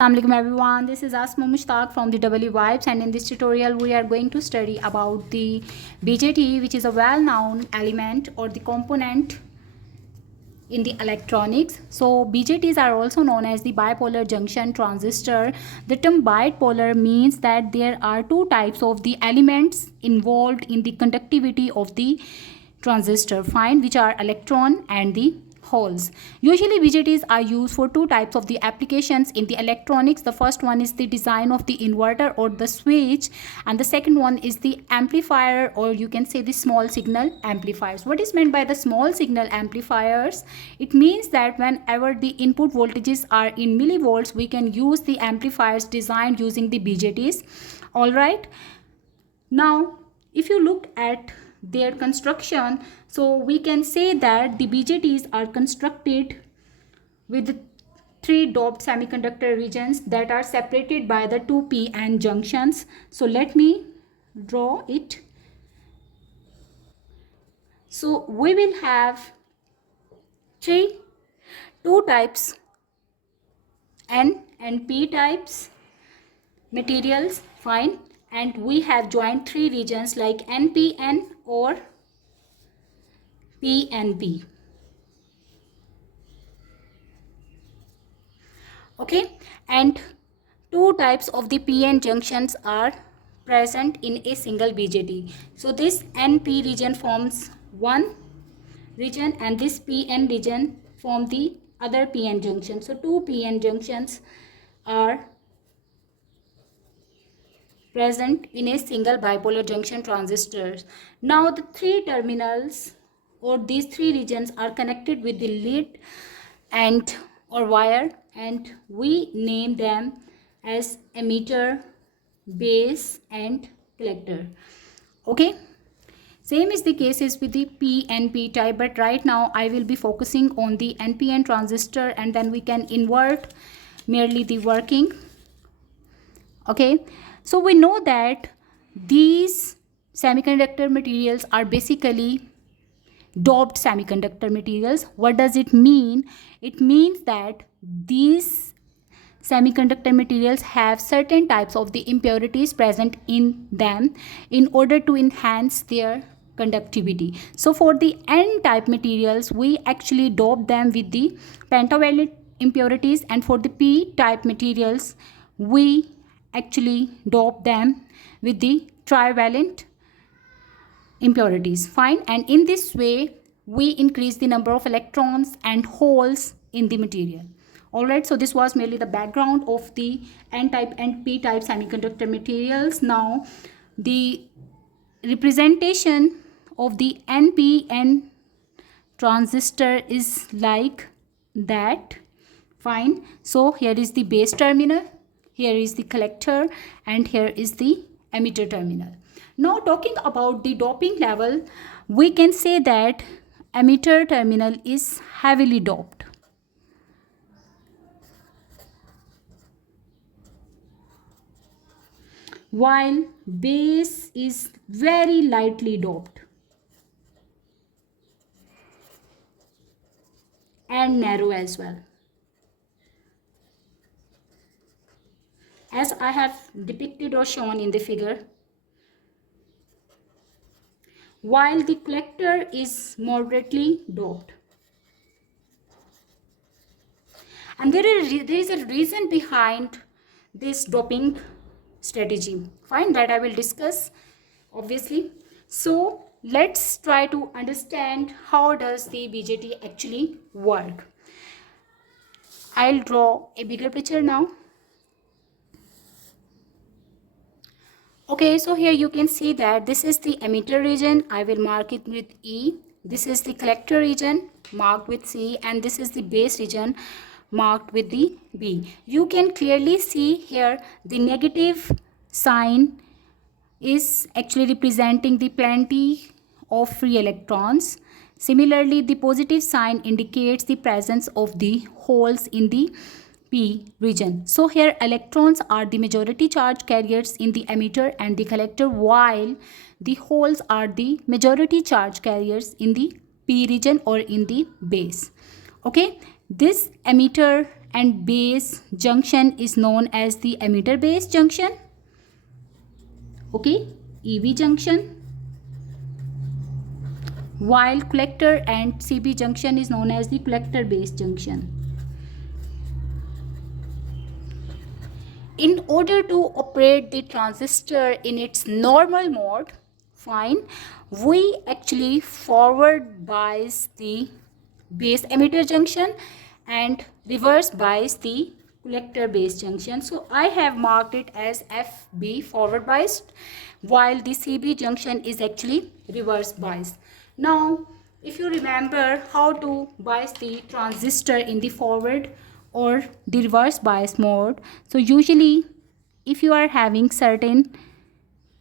Assalamualaikum everyone, this is Asma Mushtaq from the W Vibes, and in this tutorial we are going to study about the BJT, which is a well-known element or the component in the electronics. So BJTs are also known as the bipolar junction transistor. The term bipolar means that there are two types of the elements involved in the conductivity of the transistor, fine, which are electron and the holes. Usually BJTs are used for two types of the applications in the electronics. The first one is the design of the inverter or the switch, and the second one is the amplifier, or you can say the small signal amplifiers. What is meant by the small signal amplifiers? It means that whenever the input voltages are in millivolts, we can use the amplifiers designed using the BJTs. All right, now if you look at their construction, so we can say that the BJTs are constructed with three doped semiconductor regions that are separated by the two p-n junctions. So let me draw it. So we will have two types, N and P types materials, fine, and we have joined three regions like NPN or PNP. Okay, and two types of the PN junctions are present in a single BJT. So this NP region forms one region and this PN region form the other PN junction. So two PN junctions are present in a single bipolar junction transistor. Now the three terminals or these three regions are connected with the lead and or wire, and we name them as emitter, base and collector. Okay, same is the cases with the PNP type, but right now I will be focusing on the NPN transistor, and then we can invert merely the working. Okay, so we know that these semiconductor materials are basically doped semiconductor materials. What does it mean? It means that these semiconductor materials have certain types of the impurities present in them in order to enhance their conductivity. So for the N type materials, we actually dope them with the pentavalent impurities, and for the P type materials, we actually dope them with the trivalent impurities, fine, and in this way we increase the number of electrons and holes in the material. All right, so this was merely the background of the N type and P type semiconductor materials. Now the representation of the NPN transistor is like that, fine. So here is the base terminal, here is the collector, and here is the emitter terminal. Now talking about the doping level, we can say that emitter terminal is heavily doped, while base is very lightly doped and narrow as well, as I have depicted or shown in the figure, while the collector is moderately doped. And there is a reason behind this doping strategy, fine, that I will discuss obviously. So let's try to understand how does the BJT actually work. I'll draw a bigger picture now. Okay, so here you can see that this is the emitter region. I will mark it with E. This is the collector region marked with C, and this is the base region marked with the B. You can clearly see here the negative sign is actually representing the plenty of free electrons. Similarly, the positive sign indicates the presence of the holes in the P region. So here electrons are the majority charge carriers in the emitter and the collector, while the holes are the majority charge carriers in the P region or in the base. Okay, this emitter and base junction is known as the emitter base junction. Okay, EB junction. While collector and CB junction is known as the collector base junction. In order to operate the transistor in its normal mode, fine, we actually forward bias the base emitter junction and reverse bias the collector base junction. So I have marked it as FB, forward biased, while the CB junction is actually reverse biased. Now, if you remember how to bias the transistor in the forward or the reverse bias mode, so usually if you are having certain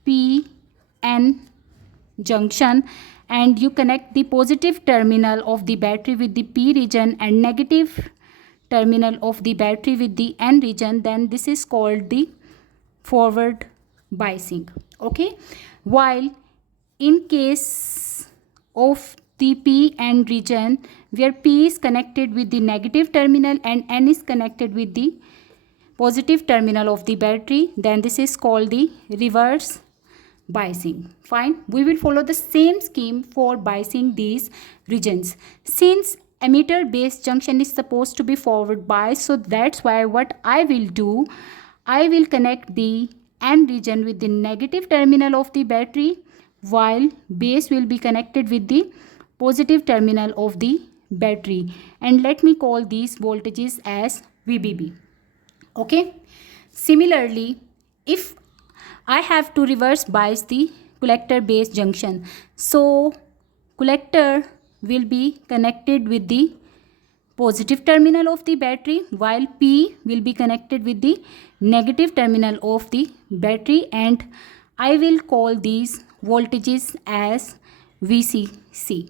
PN junction and you connect the positive terminal of the battery with the P region and negative terminal of the battery with the N region, then this is called the forward biasing. Okay, while in case of the P N region where P is connected with the negative terminal and N is connected with the positive terminal of the battery, then this is called the reverse biasing. Fine, we will follow the same scheme for biasing these regions. Since emitter base junction is supposed to be forward biased, so that's why what I will do, I will connect the N region with the negative terminal of the battery, while base will be connected with the positive terminal of the battery, and let me call these voltages as VBB. Okay, similarly, if I have to reverse bias the collector base junction, so collector will be connected with the positive terminal of the battery, while P will be connected with the negative terminal of the battery, and I will call these voltages as VCC.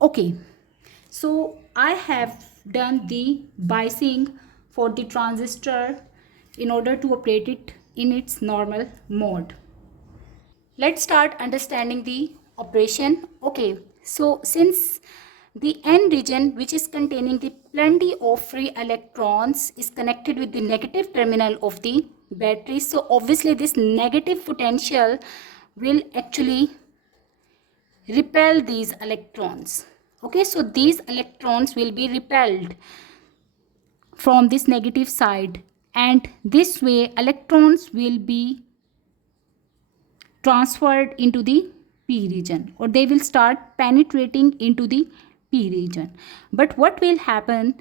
Okay, so I have done the biasing for the transistor in order to operate it in its normal mode. Let's start understanding the operation. Okay, so since the N region, which is containing the plenty of free electrons, is connected with the negative terminal of the battery, so obviously this negative potential will actually repel these electrons. Okay, so these electrons will be repelled from this negative side, and this way electrons will be transferred into the P region, or they will start penetrating into the P region. But what will happen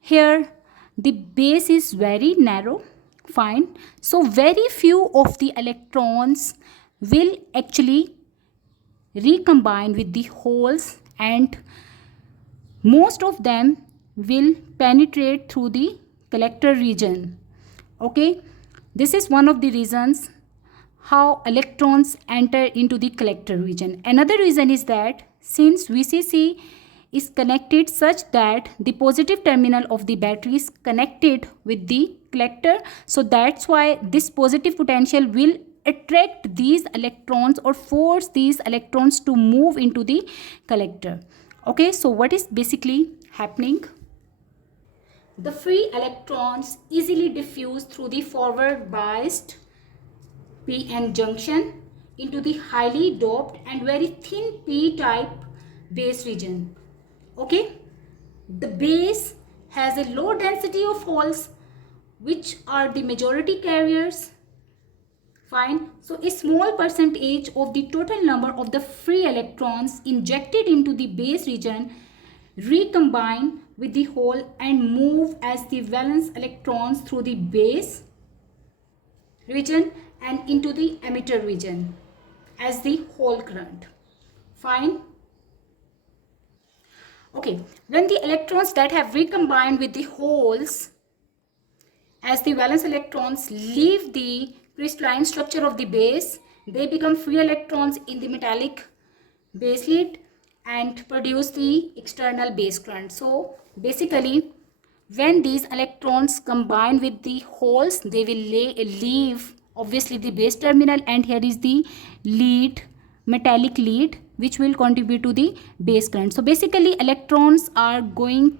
here, the base is very narrow, fine, so very few of the electrons will actually recombine with the holes, and most of them will penetrate through the collector region. Okay, this is one of the reasons how electrons enter into the collector region. Another reason is that since VCC is connected such that the positive terminal of the battery is connected with the collector, so that's why this positive potential will attract these electrons or force these electrons to move into the collector. Okay, so what is basically happening? The free electrons easily diffuse through the forward biased PN junction into the highly doped and very thin P-type base region. Okay, the base has a low density of holes which are the majority carriers. Fine, so a small percentage of the total number of the free electrons injected into the base region recombine with the hole and move as the valence electrons through the base region and into the emitter region as the hole current. Fine. Okay, when the electrons that have recombined with the holes as the valence electrons leave the crystalline structure of the base, they become free electrons in the metallic base lead and produce the external base current. So basically, when these electrons combine with the holes, they will leave obviously the base terminal, and here is the lead, metallic lead, which will contribute to the base current. So basically electrons are going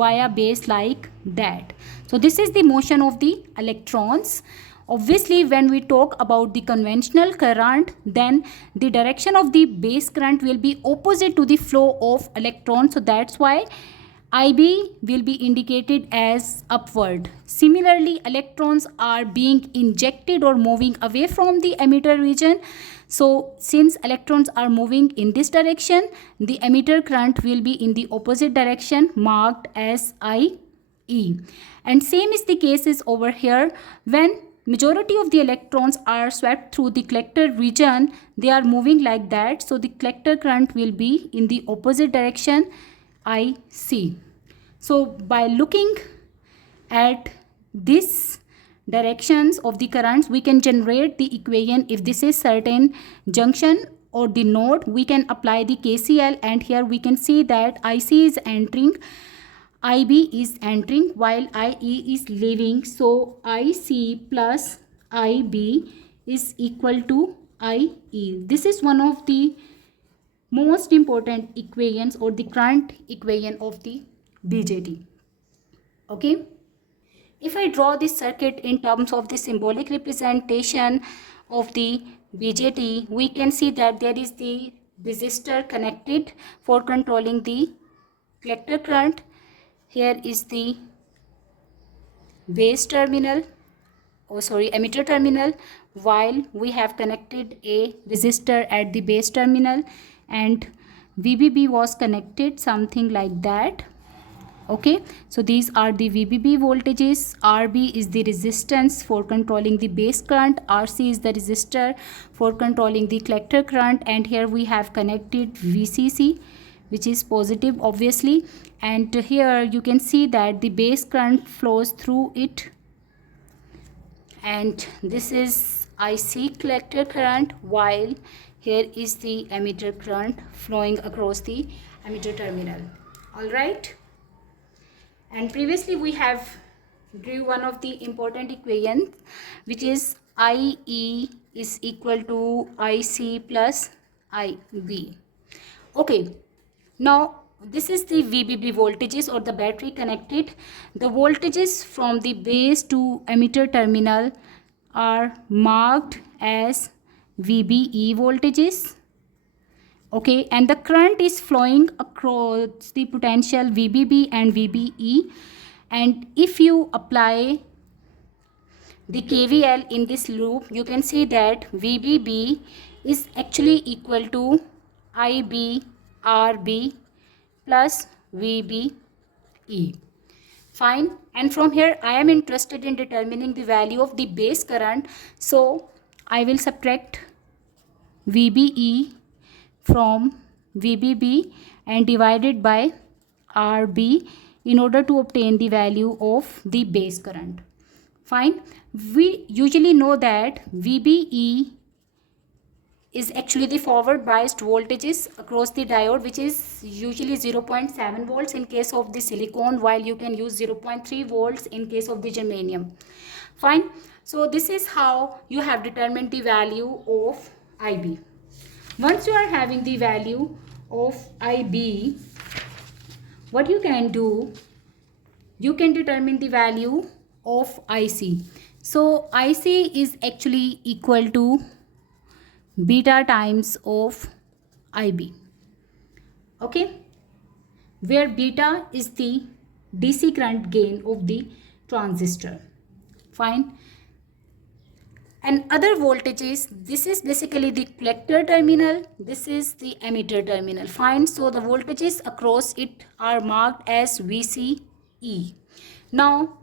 via base like that. So this is the motion of the electrons. Obviously, when we talk about the conventional current, then the direction of the base current will be opposite to the flow of electrons. So that's why IB will be indicated as upward. Similarly, electrons are being injected or moving away from the emitter region. So since electrons are moving in this direction, the emitter current will be in the opposite direction, marked as IE. And same is the case is over here. When majority of the electrons are swept through the collector region, they are moving like that. So the collector current will be in the opposite direction, IC. So by looking at this directions of the currents, we can generate the equation. If this is certain junction or the node, we can apply the KCL, and here we can see that IC is entering, IB is entering, while IE is leaving. So IC plus IB is equal to IE. This is one of the most important equations or the current equation of the BJT. Okay. If I draw this circuit in terms of the symbolic representation of the BJT, we can see that there is the resistor connected for controlling the collector current. Here is the base terminal, emitter terminal, while we have connected a resistor at the base terminal, and VBB was connected something like that. Okay, so these are the VBB voltages. RB is the resistance for controlling the base current. RC is the resistor for controlling the collector current, and here we have connected VCC, which is positive obviously, and here you can see that the base current flows through it, and this is IC collector current, while here is the emitter current flowing across the emitter terminal. All right. And previously we have drew one of the important equations, which is IE is equal to IC plus IB. Okay, now this is the VBB voltages or the battery connected. The voltages from the base to emitter terminal are marked as VBE voltages. Okay, and the current is flowing across the potential VBB and VBE, and if you apply the KVL in this loop, you can see that VBB is actually equal to IB RB plus VBE. Fine, and from here I am interested in determining the value of the base current, so I will subtract VBE from VBB and divide it by RB in order to obtain the value of the base current. Fine, we usually know that VBE is actually the forward biased voltages across the diode, which is usually 0.7 volts in case of the silicon, while you can use 0.3 volts in case of the germanium. Fine, so this is how you have determined the value of IB. Once you are having the value of IB, what you can do, you can determine the value of IC. So IC is actually equal to beta times of IB. Okay, where beta is the DC current gain of the transistor. Fine. And other voltages, this is basically the collector terminal, this is the emitter terminal. Fine, so the voltages across it are marked as VCE. Now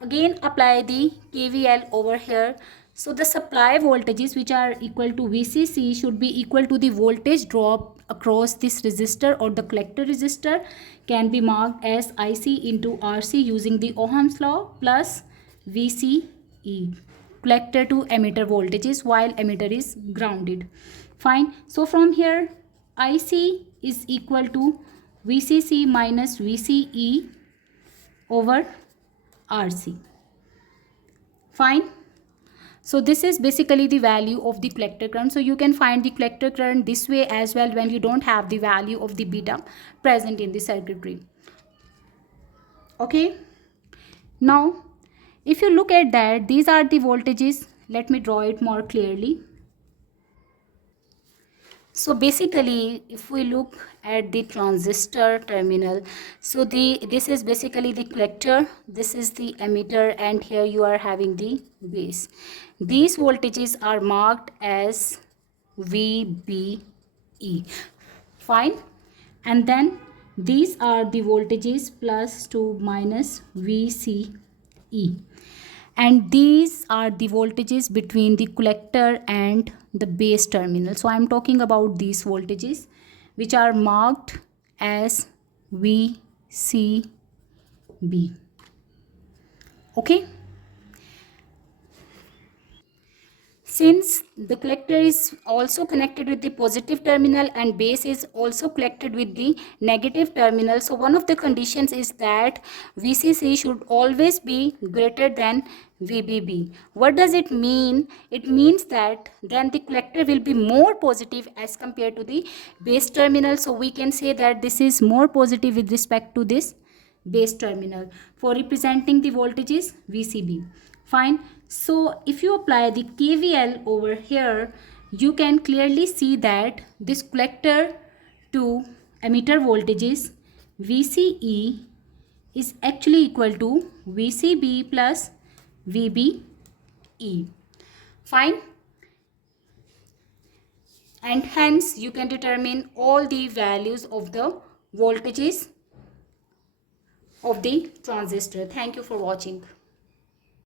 again apply the KVL over here. So the supply voltages, which are equal to VCC, should be equal to the voltage drop across this resistor or the collector resistor, can be marked as IC into RC using the Ohm's law, plus VCE, collector to emitter voltages, while emitter is grounded. Fine, so from here IC is equal to VCC minus VCE over RC. Fine, so this is basically the value of the collector current. So you can find the collector current this way as well when you don't have the value of the beta present in the circuitry. Okay, now if you look at that, these are the voltages. Let me draw it more clearly. So basically, if we look at the transistor terminal, so this is basically the collector, this is the emitter, and here you are having the base. These voltages are marked as VBE. Fine. And then these are the voltages plus to minus VCE, and these are the voltages between the collector and the base terminal. So I am talking about these voltages which are marked as VCB. Okay, since the collector is also connected with the positive terminal and base is also connected with the negative terminal, so one of the conditions is that VCC should always be greater than VBB. What does it mean? It means that then the collector will be more positive as compared to the base terminal. So we can say that this is more positive with respect to this base terminal for representing the voltages VCB. Fine. So if you apply the KVL over here, you can clearly see that this collector to emitter voltages VCE is actually equal to VCB plus VBE. Fine. And hence you can determine all the values of the voltages of the transistor. Thank you for watching.